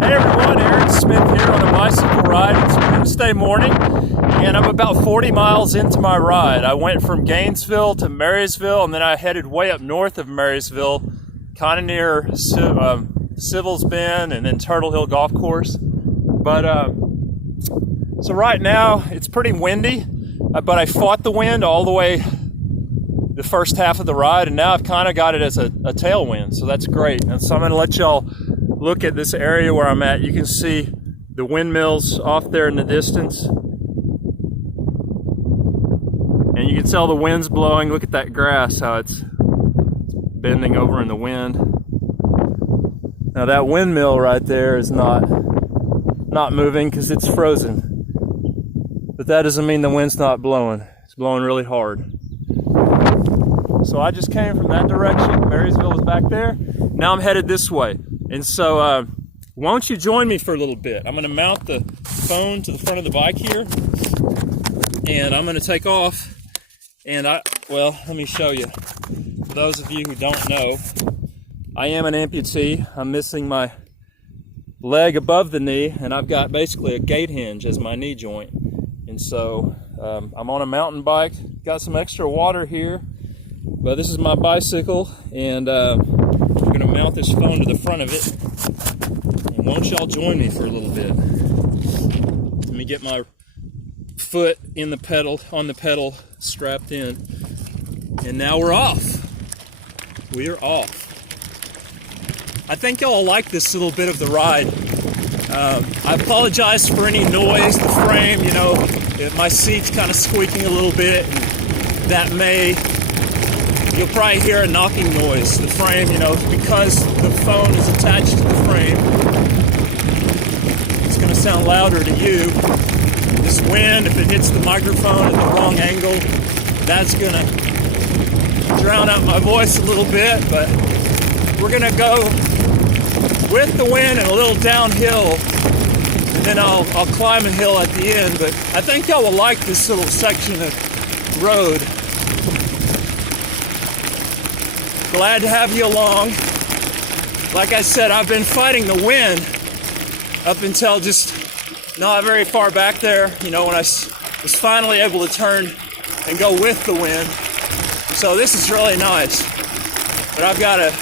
Hey everyone, Aaron Smith here on a bicycle ride. It's Wednesday morning and I'm about 40 miles into my ride. I went from Gainesville to Marysville and then I headed way up north of Marysville, kind of near Sybil's Bend and then Turtle Hill Golf Course. So right now it's pretty windy, but I fought the wind all the way the first half of the ride, and now I've kind of got it as a tailwind, so that's great. And so I'm going to let y'all look at this area where I'm at. You can see the windmills off there in the distance, and you can tell the wind's blowing. Look at that grass, how it's bending over in the wind. Now that windmill right there is not moving because it's frozen, but that doesn't mean the wind's not blowing. It's blowing really hard. So I just came from that direction. Marysville is back there. Now I'm headed this way. And so why don't you join me for a little bit? I'm going to mount the phone to the front of the bike here, and I'm going to take off. And let me show you. For those of you who don't know, I am an amputee. I'm missing my leg above the knee, and I've got basically a gate hinge as my knee joint. And so I'm on a mountain bike. Got some extra water here. But this is my bicycle, and I'm going to mount this phone to the front of it. And won't y'all join me for a little bit? Let me get my foot on the pedal, strapped in. And now we're off. We are off. I think y'all will like this little bit of the ride. I apologize for any noise, the frame, my seat's kind of squeaking a little bit. And you'll probably hear a knocking noise. The frame, because the phone is attached to the frame, it's going to sound louder to you. This wind, if it hits the microphone at the wrong angle, that's going to drown out my voice a little bit, but we're going to go with the wind and a little downhill, and then I'll climb a hill at the end. But I think y'all will like this little section of road. Glad to have you along. Like I said, I've been fighting the wind up until just not very far back there, when I was finally able to turn and go with the wind. So this is really nice. But I've got to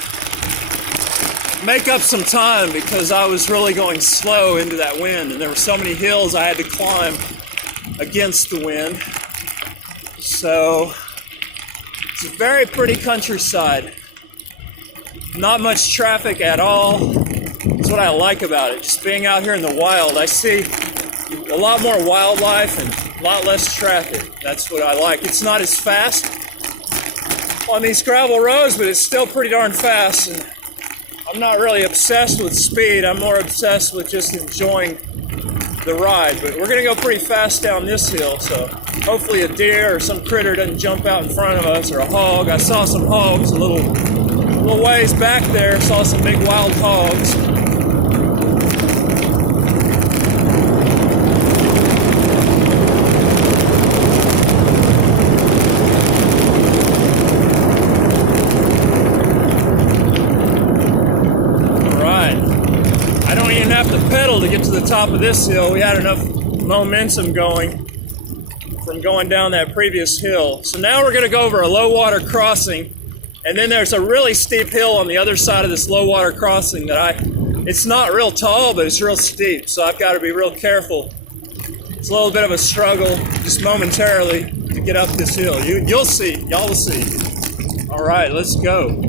make up some time because I was really going slow into that wind, and there were so many hills I had to climb against the wind. So it's a very pretty countryside. Not much traffic at all. That's what I like about it. Just being out here in the wild, I see a lot more wildlife and a lot less traffic. That's what I like. It's not as fast on these gravel roads, but it's still pretty darn fast. And I'm not really obsessed with speed. I'm more obsessed with just enjoying the ride. But we're going to go pretty fast down this hill, so hopefully a deer or some critter doesn't jump out in front of us, or a hog. I saw some hogs a little ways back there. Saw some big wild hogs. All right. I don't even have to pedal to get to the top of this hill. We had enough momentum going from going down that previous hill. So now we're going to go over a low water crossing, and then there's a really steep hill on the other side of this low water crossing it's not real tall, but it's real steep, so I've got to be real careful. It's a little bit of a struggle just momentarily to get up this hill. You'll see, y'all will see. All right, let's go.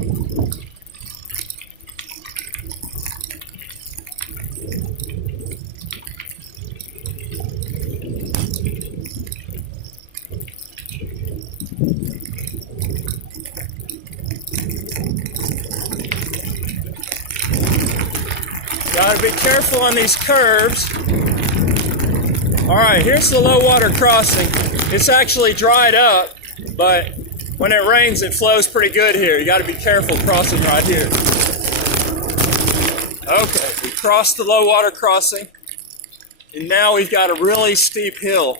Gotta be careful on these curves. All right, here's the low water crossing. It's actually dried up, but when it rains, it flows pretty good here. You gotta be careful crossing right here. Okay, we crossed the low water crossing, and now we've got a really steep hill.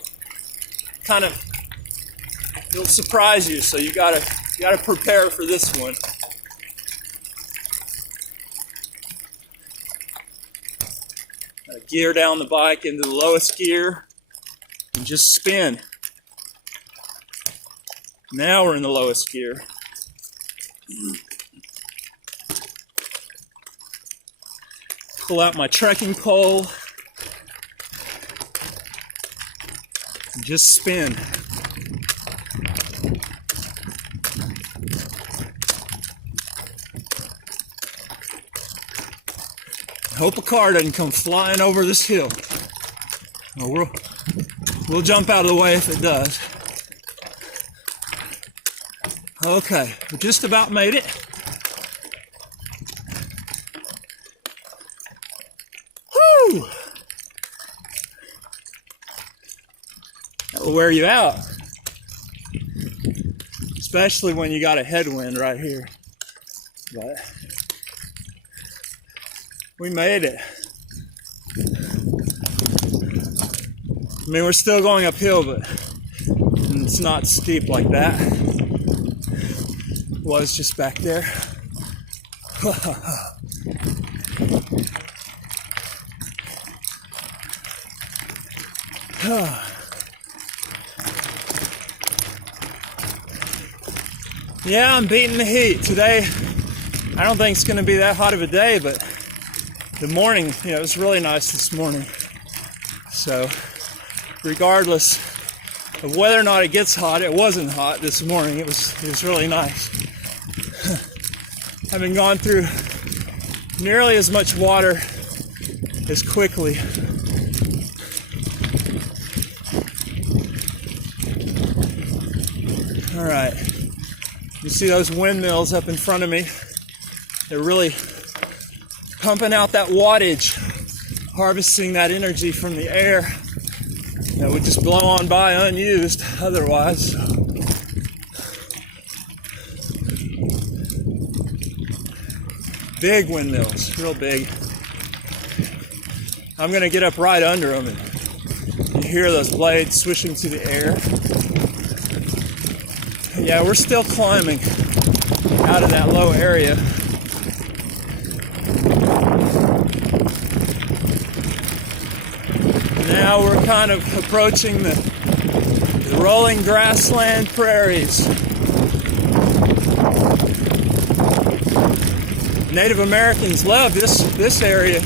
It'll surprise you, so you gotta prepare for this one. Gear down the bike into the lowest gear and just spin. Now we're in the lowest gear. Pull out my trekking pole and just spin. Hope a car doesn't come flying over this hill. Well, we'll jump out of the way if it does. Okay, we just about made it. Whew! That will wear you out. Especially when you got a headwind right here. But we made it. I mean, we're still going uphill, but it's not steep like that. It was just back there. Yeah, I'm beating the heat. Today, I don't think it's going to be that hot of a day, but the morning, it was really nice this morning. So, regardless of whether or not it gets hot, it wasn't hot this morning. It was really nice. I haven't gone through nearly as much water as quickly. All right. You see those windmills up in front of me? They're really pumping out that wattage, harvesting that energy from the air that would just blow on by unused otherwise. Big windmills, real big. I'm gonna get up right under them and you hear those blades swishing through the air. Yeah, we're still climbing out of that low area. Now we're kind of approaching the rolling grassland prairies. Native Americans loved this area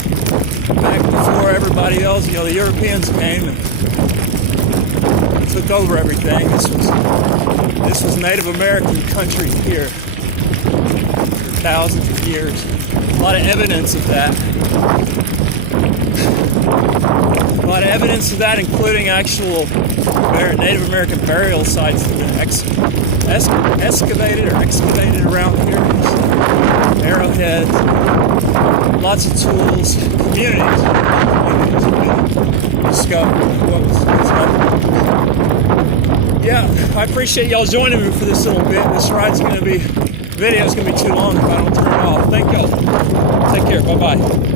back before everybody else, the Europeans came and took over everything. This was Native American country here for thousands of years. A lot of evidence of that. A lot of evidence of that, including actual Native American burial sites that have been excavated around here. Arrowheads, lots of tools, communities discovered what's Yeah, I appreciate y'all joining me for this little bit. This video's gonna be too long if I don't turn it off. Thank y'all. Take care. Bye-bye.